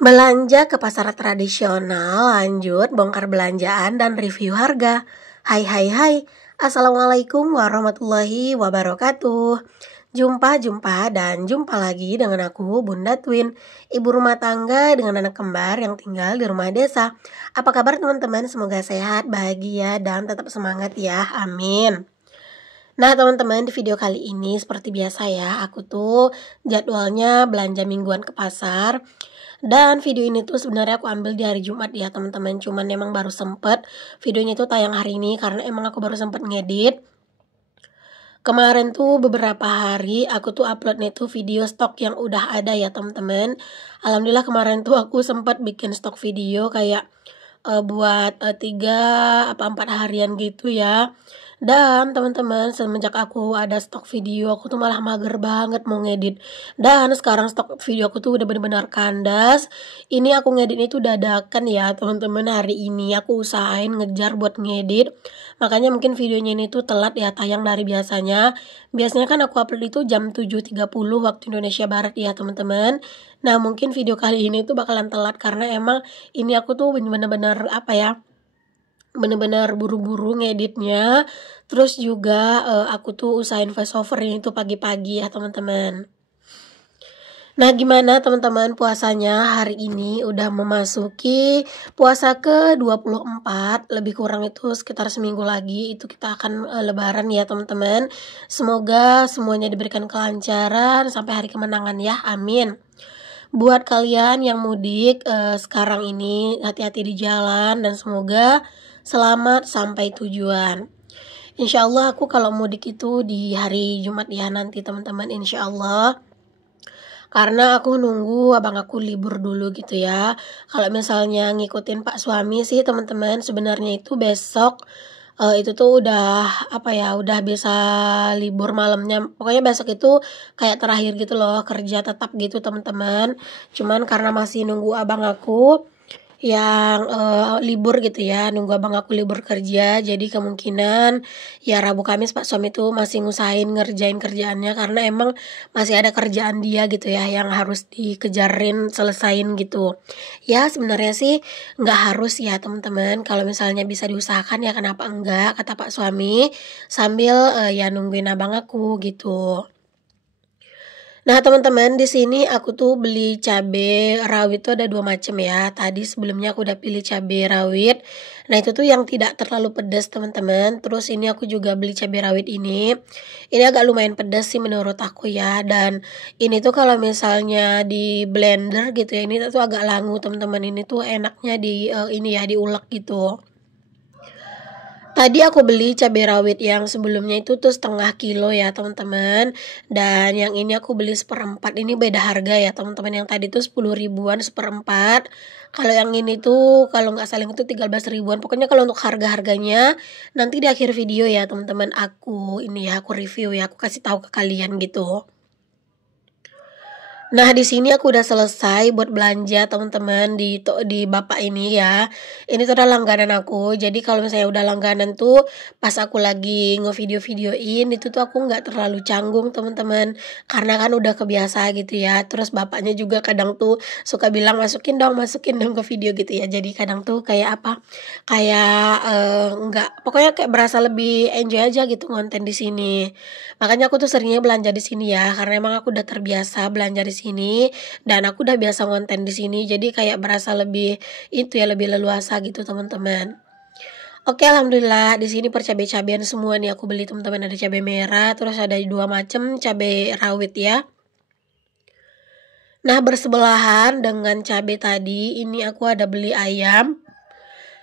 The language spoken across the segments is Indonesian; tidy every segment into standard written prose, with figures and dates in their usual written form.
Belanja ke pasar tradisional, lanjut bongkar belanjaan dan review harga. Hai hai hai, Assalamualaikum warahmatullahi wabarakatuh. Jumpa lagi dengan aku Bunda Twin, ibu rumah tangga dengan anak kembar yang tinggal di rumah desa. Apa kabar teman-teman? Semoga sehat, bahagia, dan tetap semangat ya, amin. Nah teman-teman, di video kali ini seperti biasa ya, aku tuh jadwalnya belanja mingguan ke pasar. Dan video ini tuh sebenarnya aku ambil di hari Jumat ya teman-teman. Cuman emang baru sempet videonya tuh tayang hari ini karena emang aku baru sempet ngedit. Kemarin tuh beberapa hari aku tuh uploadnya tuh video stok yang udah ada ya teman-teman. Alhamdulillah kemarin tuh aku sempat bikin stok video kayak buat 3 apa 4 harian gitu ya. Dan teman-teman, semenjak aku ada stok video, aku tuh malah mager banget mau ngedit. Dan sekarang stok video aku tuh udah benar-benar kandas. Ini aku ngeditnya itu dadakan ya teman-teman. Hari ini aku usahain ngejar buat ngedit. Makanya mungkin videonya ini tuh telat ya tayang dari biasanya. Biasanya kan aku upload itu jam 7.30 waktu Indonesia Barat ya teman-teman. Nah mungkin video kali ini tuh bakalan telat karena emang ini aku tuh bener-bener apa ya, bener-bener buru-buru ngeditnya. Terus juga aku tuh usahain voiceover itu pagi-pagi ya teman-teman. Nah gimana teman-teman puasanya hari ini? Udah memasuki puasa ke-24, lebih kurang itu sekitar seminggu lagi itu kita akan lebaran ya teman-teman. Semoga semuanya diberikan kelancaran sampai hari kemenangan ya, amin. Buat kalian yang mudik sekarang ini, hati-hati di jalan dan semoga selamat sampai tujuan. Insya Allah aku kalau mudik itu di hari Jumat ya nanti teman-teman, insya Allah. Karena aku nunggu abang aku libur dulu gitu ya. Kalau misalnya ngikutin Pak suami sih teman-teman, sebenarnya itu besok itu tuh udah apa ya, udah bisa libur malamnya. Pokoknya besok itu kayak terakhir gitu loh, kerja tetap gitu teman-teman. Cuman karena masih nunggu abang aku yang libur gitu ya, nunggu abang aku libur kerja, jadi kemungkinan ya Rabu Kamis Pak suami tuh masih ngusahain ngerjain kerjaannya karena emang masih ada kerjaan dia gitu ya yang harus dikejarin selesain gitu. Ya sebenarnya sih nggak harus ya teman-teman, kalau misalnya bisa diusahakan ya kenapa enggak, kata Pak suami sambil ya nungguin abang aku gitu. Nah teman-teman, di sini aku tuh beli cabe rawit tuh ada 2 macam ya. Tadi sebelumnya aku udah pilih cabe rawit. Nah itu tuh yang tidak terlalu pedas teman-teman. Terus ini aku juga beli cabe rawit ini. Ini agak lumayan pedas sih menurut aku ya. Dan ini tuh kalau misalnya di blender gitu ya, ini tuh agak langu teman-teman. Ini tuh enaknya di ini ya diulek gitu. Tadi aku beli cabai rawit yang sebelumnya itu tuh 1/2 kilo ya teman-teman. Dan yang ini aku beli 1/4. Ini beda harga ya teman-teman. Yang tadi tuh 10 ribuan 1/4. Kalau yang ini tuh kalau nggak salah itu 13 ribuan. Pokoknya kalau untuk harga-harganya nanti di akhir video ya teman-teman, aku ini ya aku review ya, aku kasih tahu ke kalian gitu. Nah, di sini aku udah selesai buat belanja teman-teman di Bapak ini ya. Ini tuh udah langganan aku. Jadi kalau misalnya udah langganan tuh pas aku lagi ngevideo-videoin itu tuh aku nggak terlalu canggung teman-teman. Karena kan udah kebiasa gitu ya. Terus bapaknya juga kadang tuh suka bilang masukin dong ke video gitu ya. Jadi kadang tuh kayak apa? Kayak nggak, pokoknya kayak berasa lebih enjoy aja gitu konten di sini. Makanya aku tuh seringnya belanja di sini ya, karena emang aku udah terbiasa belanja di sini dan aku udah biasa konten di sini. Jadi kayak berasa lebih itu ya, lebih leluasa gitu teman-teman. Oke, alhamdulillah di sini percabai-cabean semua nih aku beli teman-teman. Ada cabai merah, terus ada 2 macam cabai rawit ya. Nah, bersebelahan dengan cabai tadi, ini aku ada beli ayam.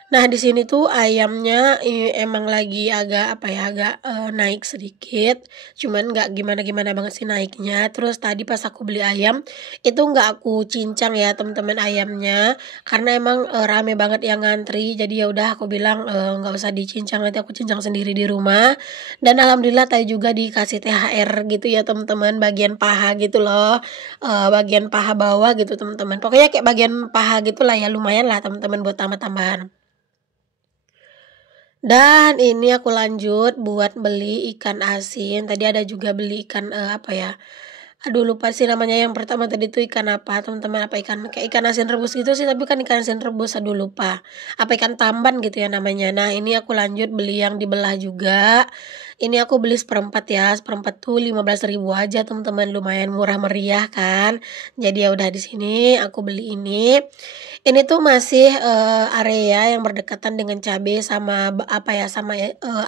Nah, di sini tuh ayamnya emang lagi agak apa ya, agak naik sedikit. Cuman nggak gimana-gimana banget sih naiknya. Terus tadi pas aku beli ayam, itu nggak aku cincang ya teman-teman ayamnya. Karena emang rame banget yang ngantri. Jadi ya udah aku bilang nggak usah dicincang, nanti aku cincang sendiri di rumah. Dan alhamdulillah tadi juga dikasih THR gitu ya teman-teman, bagian paha gitu loh. Bagian paha bawah gitu teman-teman. Pokoknya kayak bagian paha gitulah ya, lumayan lah teman-teman buat tambah-tambahan. Dan ini aku lanjut buat beli ikan asin. Tadi ada juga beli ikan apa ya? Aduh lupa sih namanya, yang pertama tadi tuh ikan apa teman-teman, apa ikan kayak ikan asin rebus gitu sih, tapi kan ikan asin rebus, aduh lupa. Apa ikan tamban gitu ya namanya. Nah ini aku lanjut beli yang dibelah juga. Ini aku beli seperempat ya, seperempat tuh 15.000 aja teman-teman, lumayan murah meriah kan. Jadi ya udah di sini aku beli ini. Ini tuh masih area yang berdekatan dengan cabai sama apa ya, sama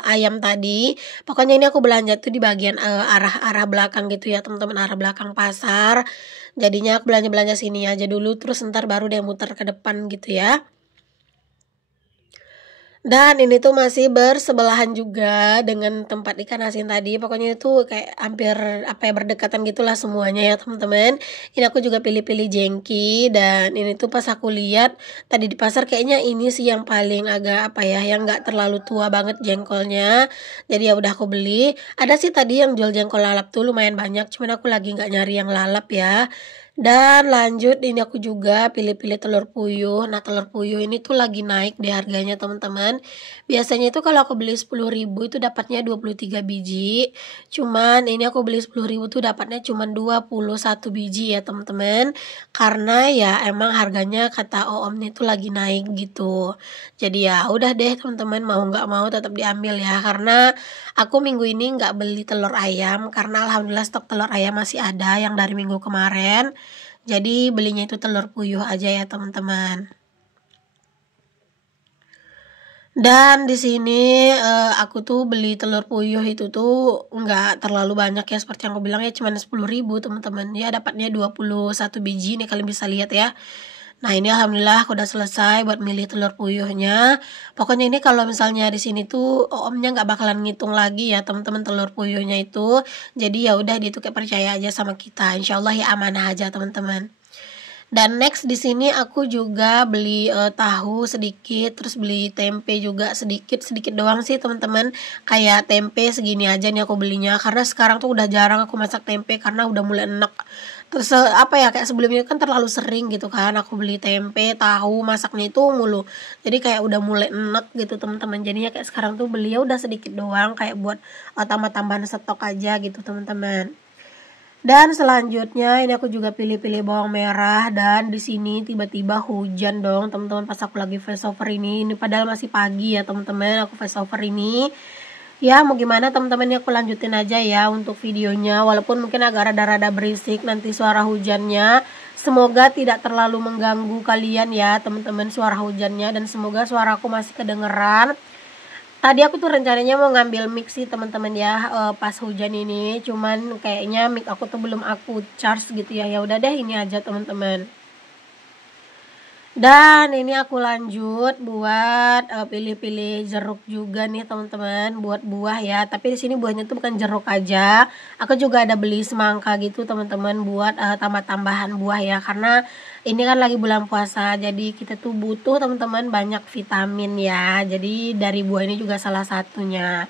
ayam tadi. Pokoknya ini aku belanja tuh di bagian arah belakang gitu ya teman-teman, arah belakang pasar. Jadinya aku belanja-belanja sini aja dulu, terus ntar baru deh muter ke depan gitu ya. Dan ini tuh masih bersebelahan juga dengan tempat ikan asin tadi. Pokoknya itu kayak hampir apa ya, berdekatan gitulah semuanya ya teman-teman. Ini aku juga pilih-pilih jengki, dan ini tuh pas aku lihat tadi di pasar kayaknya ini sih yang paling agak apa ya, yang nggak terlalu tua banget jengkolnya. Jadi ya udah aku beli. Ada sih tadi yang jual jengkol lalap tuh lumayan banyak, cuman aku lagi nggak nyari yang lalap ya. Dan lanjut ini aku juga pilih-pilih telur puyuh. Nah telur puyuh ini tuh lagi naik deh harganya teman-teman. Biasanya itu kalau aku beli 10.000 itu dapatnya 23 biji. Cuman ini aku beli 10.000 tuh dapatnya cuman 21 biji ya teman-teman. Karena ya emang harganya kata Om itu lagi naik gitu. Jadi ya udah deh teman-teman, mau nggak mau tetap diambil ya. Karena aku minggu ini nggak beli telur ayam, karena alhamdulillah stok telur ayam masih ada yang dari minggu kemarin. Jadi belinya itu telur puyuh aja ya teman-teman. Dan di sini aku tuh beli telur puyuh itu tuh nggak terlalu banyak ya, seperti yang aku bilang ya, cuman 10.000 teman-teman. Ya dapatnya 21 biji nih, kalian bisa lihat ya. Nah ini alhamdulillah aku udah selesai buat milih telur puyuhnya. Pokoknya ini kalau misalnya di sini tuh omnya nggak bakalan ngitung lagi ya teman-teman telur puyuhnya itu. Jadi ya udah dia tuh kayak percaya aja sama kita. Insya Allah ya amanah aja teman-teman. Dan next di sini aku juga beli tahu sedikit, terus beli tempe juga sedikit doang sih teman-teman. Kayak tempe segini aja nih aku belinya, karena sekarang tuh udah jarang aku masak tempe karena udah mulai enak. Terus apa ya, kayak sebelumnya kan terlalu sering gitu kan aku beli tempe, tahu, masaknya itu mulu. Jadi kayak udah mulai enak gitu teman-teman. Jadinya kayak sekarang tuh beli ya udah sedikit doang, kayak buat tambah-tambahan stok aja gitu teman-teman. Dan selanjutnya ini aku juga pilih-pilih bawang merah, dan di sini tiba-tiba hujan dong teman-teman pas aku lagi voiceover ini. Ini padahal masih pagi ya teman-teman aku voiceover ini. Ya mau gimana teman-teman, aku lanjutin aja ya untuk videonya, walaupun mungkin agak rada-rada berisik nanti suara hujannya. Semoga tidak terlalu mengganggu kalian ya teman-teman suara hujannya, dan semoga suaraku masih kedengeran. Tadi aku tuh rencananya mau ngambil mic sih teman-teman ya, pas hujan ini, cuman kayaknya mic aku tuh belum aku charge gitu ya. Ya udah deh ini aja teman-teman. Dan ini aku lanjut buat pilih-pilih jeruk juga nih teman-teman, buat buah ya. Tapi di sini buahnya tuh bukan jeruk aja. Aku juga ada beli semangka gitu teman-teman, buat tambah-tambahan buah ya. Karena ini kan lagi bulan puasa, jadi kita tuh butuh teman-teman banyak vitamin ya. Jadi dari buah ini juga salah satunya.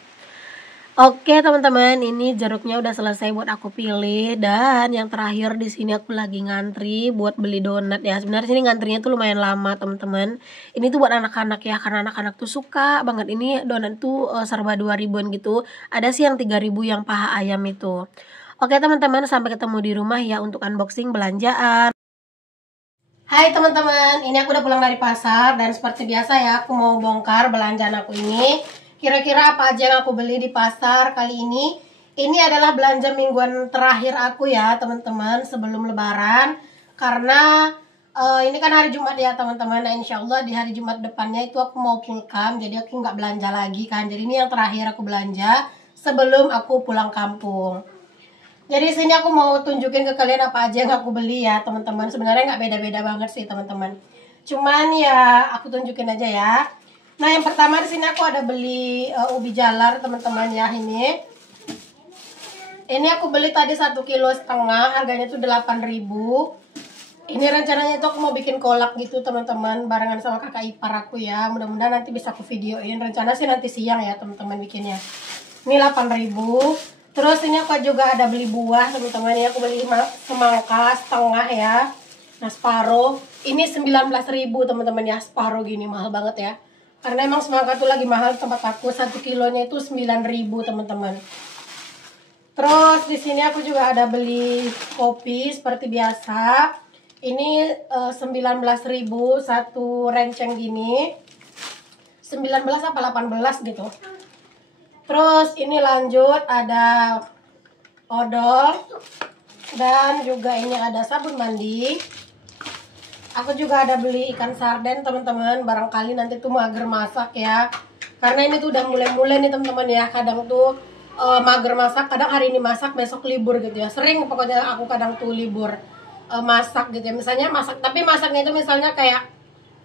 Oke teman-teman, ini jeruknya udah selesai buat aku pilih, dan yang terakhir di sini aku lagi ngantri buat beli donat ya. Sebenarnya sini ngantrinya tuh lumayan lama teman-teman. Ini tuh buat anak-anak ya, karena anak-anak tuh suka banget ini donat tuh serba 2.000-an gitu. Ada sih yang 3.000 yang paha ayam itu. Oke teman-teman, sampai ketemu di rumah ya untuk unboxing belanjaan. Hai teman-teman, ini aku udah pulang dari pasar, dan seperti biasa ya aku mau bongkar belanjaan aku ini. Kira-kira apa aja yang aku beli di pasar kali ini. Ini adalah belanja mingguan terakhir aku ya teman-teman sebelum lebaran. Karena ini kan hari Jumat ya teman-teman. Nah insya Allah di hari Jumat depannya itu aku mau pulkam, jadi aku nggak belanja lagi kan. Jadi ini yang terakhir aku belanja sebelum aku pulang kampung. Jadi sini aku mau tunjukin ke kalian apa aja yang aku beli ya teman-teman. Sebenarnya nggak beda-beda banget sih teman-teman. Cuman ya aku tunjukin aja ya. Nah yang pertama di sini aku ada beli ubi jalar teman-teman ya ini. Ini aku beli tadi 1,5 kilo, harganya tuh 8.000. Ini rencananya itu aku mau bikin kolak gitu teman-teman, barengan sama kakak ipar aku ya. Mudah-mudahan nanti bisa aku videoin. Rencana sih nanti siang ya teman-teman bikinnya. Ini 8.000. Terus ini aku juga ada beli buah teman-teman ya. Aku beli semangka setengah ya. Nah separuh. Ini 19.000 teman-teman ya, separuh gini, mahal banget ya. Karena emang semangka tuh lagi mahal tempat aku, 1 kilonya itu 9.000 teman-teman. Terus di sini aku juga ada beli kopi seperti biasa. Ini 19.000 satu renceng gini. 19 apa 18 gitu. Terus ini lanjut ada odol dan juga ini ada sabun mandi. Aku juga ada beli ikan sarden teman-teman, barangkali nanti tuh mager masak ya. Karena ini tuh udah mulai-mulai nih teman-teman ya. Kadang tuh mager masak, kadang hari ini masak besok libur gitu ya. Sering pokoknya aku kadang tuh libur masak gitu ya. Misalnya masak, tapi masaknya itu misalnya kayak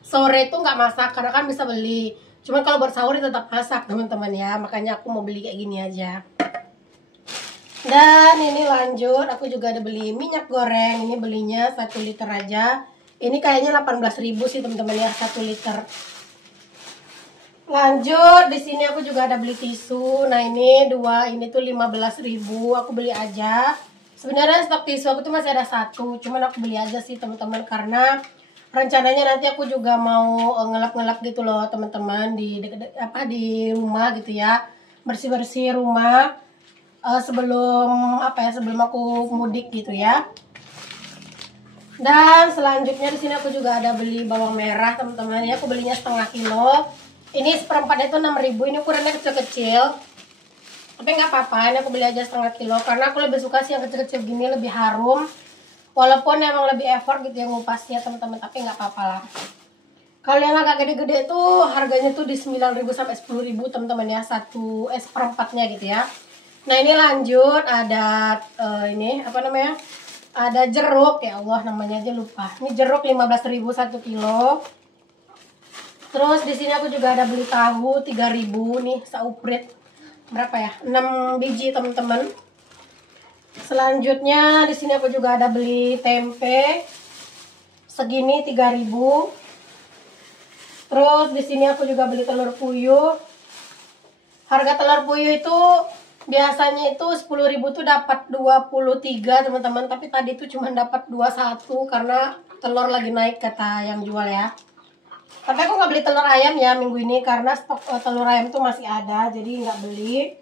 sore tuh nggak masak karena kan bisa beli. Cuman kalau buat sahur tetap masak teman-teman ya. Makanya aku mau beli kayak gini aja. Dan ini lanjut, aku juga ada beli minyak goreng. Ini belinya 1 liter aja. Ini kayaknya 18.000 sih teman-teman ya, 1 liter. Lanjut, di sini aku juga ada beli tisu. Nah, ini dua, ini tuh 15.000. Aku beli aja. Sebenarnya stok tisu aku tuh masih ada 1, cuman aku beli aja sih teman-teman karena rencananya nanti aku juga mau ngelap-ngelap gitu loh teman-teman di di rumah gitu ya. Bersih-bersih rumah sebelum sebelum aku mudik gitu ya. Dan selanjutnya di sini aku juga ada beli bawang merah teman-teman ya. Aku belinya setengah kilo. Ini seperempatnya itu 6.000. Ini ukurannya kecil-kecil. Tapi nggak apa-apa. Ini aku beli aja setengah kilo karena aku lebih suka sih yang kecil-kecil gini, lebih harum. Walaupun emang lebih effort gitu ya ngupasnya teman-teman, tapi nggak apa-apa lah. Kalau yang agak gede-gede tuh harganya tuh di 9.000 sampai 10.000 teman-teman ya, seperempatnya gitu ya. Nah, ini lanjut ada ini apa namanya? Ada jeruk, ya Allah namanya aja lupa. Ini jeruk 15.000 1 kilo. Terus di sini aku juga ada beli tahu 3.000 nih, sauprit. Berapa ya? 6 biji teman-teman. Selanjutnya di sini aku juga ada beli tempe segini 3.000. Terus di sini aku juga beli telur puyuh. Harga telur puyuh itu biasanya itu 10.000 tuh dapat 23 teman-teman, tapi tadi tuh cuma dapat 21 karena telur lagi naik kata yang jual ya. Tapi aku nggak beli telur ayam ya minggu ini karena stok telur ayam tuh masih ada, jadi nggak beli.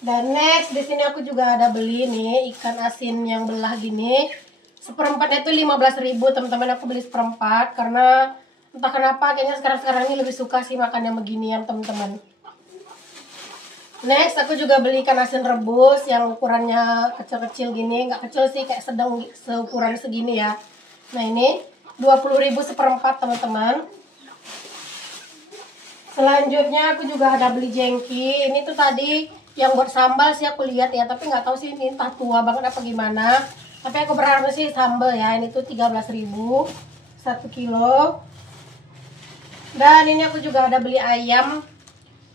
Dan next di sini aku juga ada beli nih ikan asin yang belah gini. Seperempatnya itu 15.000 teman-teman, aku beli seperempat karena entah kenapa kayaknya sekarang ini lebih suka sih makan yang beginian teman-teman. Next aku juga beli ikan asin rebus yang ukurannya kecil-kecil gini, nggak kecil sih, kayak sedang seukuran segini ya. Nah, ini 20.000 seperempat teman-teman. Selanjutnya aku juga ada beli jengki. Ini tuh tadi yang buat sambal sih aku lihat ya, tapi nggak tahu sih ini entah tua banget apa gimana. Tapi aku berharap sih sambal ya. Ini tuh 13.000 1 kilo. Dan ini aku juga ada beli ayam.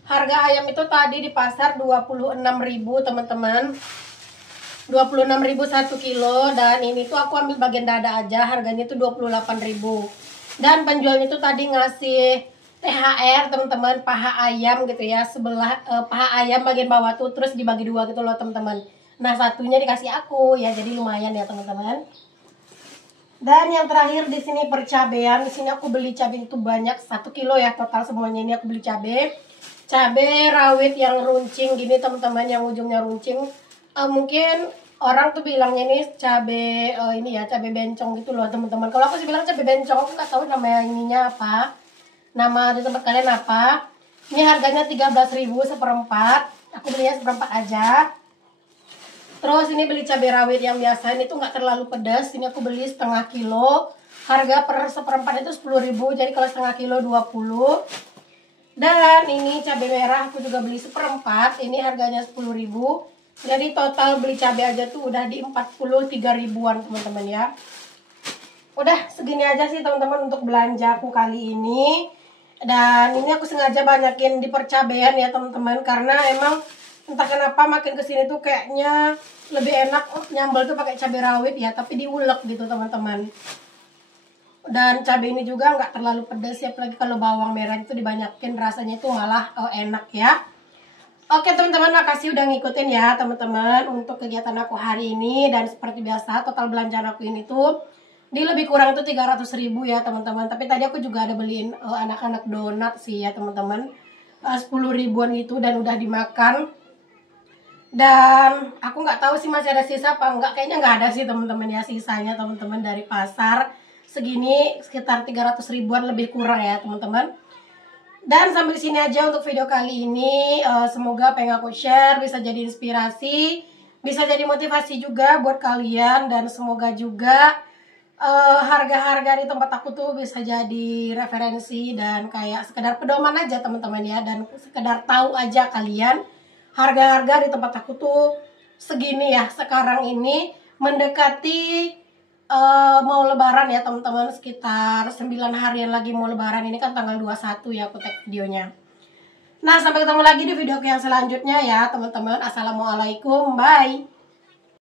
Harga ayam itu tadi di pasar 26.000 teman-teman. 26.000 1 kilo. Dan ini tuh aku ambil bagian dada aja, harganya tuh 28.000. Dan penjualnya tuh tadi ngasih THR teman-teman, paha ayam gitu ya, sebelah paha ayam bagian bawah tuh terus dibagi 2 gitu loh teman-teman. Nah, satunya dikasih aku ya, jadi lumayan ya teman-teman. Dan yang terakhir di sini percabean. Di sini aku beli cabai itu banyak, 1 kilo ya total semuanya ini aku beli cabai rawit yang runcing gini teman-teman, yang ujungnya runcing. Mungkin orang tuh bilangnya ini cabai ini ya, cabai bencong gitu loh teman-teman. Kalau aku sih bilang cabai bencong, aku nggak tahu nama ininya apa. Nama di tempat kalian apa? Ini harganya 13.000 seperempat. Aku belinya seperempat aja. Terus ini beli cabai rawit yang biasa, ini tuh nggak terlalu pedas. Ini aku beli setengah kilo. Harga per seperempat itu 10.000. Jadi kalau setengah kilo 20. Dan ini cabai merah aku juga beli seperempat. Ini harganya 10.000. Jadi total beli cabai aja tuh udah di 43 ribuan teman-teman ya. Udah segini aja sih teman-teman untuk belanja aku kali ini. Dan ini aku sengaja banyakin di percabean ya teman-teman, karena emang entah kenapa makin kesini tuh kayaknya lebih enak nyambel tuh pakai cabai rawit ya, tapi diulek gitu teman-teman. Dan cabai ini juga nggak terlalu pedas ya, apalagi kalau bawang merah itu dibanyakin rasanya itu malah enak ya. Oke teman-teman, makasih udah ngikutin ya teman-teman untuk kegiatan aku hari ini. Dan seperti biasa total belanjaan aku ini tuh di lebih kurang itu 300.000 ya teman-teman. Tapi tadi aku juga ada beliin anak-anak donat sih ya teman-teman, 10 ribuan itu, dan udah dimakan. Dan aku nggak tahu sih masih ada sisa apa enggak, kayaknya nggak ada sih teman-teman ya sisanya teman-teman dari pasar segini, sekitar 300 ribuan lebih kurang ya teman-teman. Dan sampai sini aja untuk video kali ini. Semoga apa yang aku share bisa jadi inspirasi, bisa jadi motivasi juga buat kalian, dan semoga juga harga-harga di tempat aku tuh bisa jadi referensi dan kayak sekedar pedoman aja teman-teman ya, dan sekedar tahu aja kalian harga-harga di tempat aku tuh segini ya sekarang ini, mendekati mau lebaran ya teman-teman, sekitar 9 harian lagi mau lebaran. Ini kan tanggal 21 ya aku tag videonya. Nah, sampai ketemu lagi di video yang selanjutnya ya teman-teman. Assalamualaikum, bye.